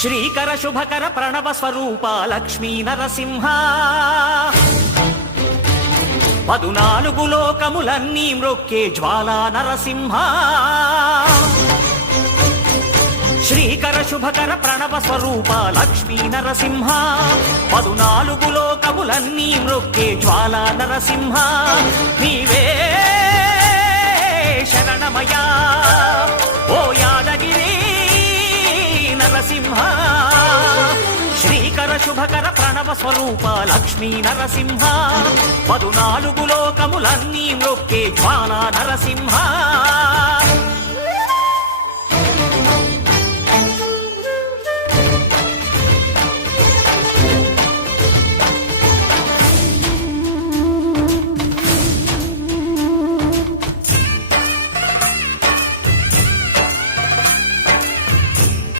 శ్రీకర శుభకర ప్రణవ స్వరూప లక్ష్మీ నరసింహ 14 లోకములన్నీ మ్రొక్కే జ్వాలా నరసింహ శ్రీకర శుభకర ప్రణవ స్వరూప లక్ష్మీ నరసింహ 14 లోకములన్నీ మ్రొక్కే జ్వాలా నరసింహ నీవే శరణమయా ఓ యాదగిరి నరసింహ శ్రీకర శుభకర ప్రణవ స్వరూప లక్ష్మీ నరసింహ 14 లోకములన్నీ మ్రొక్కే జ్వాలా నరసింహ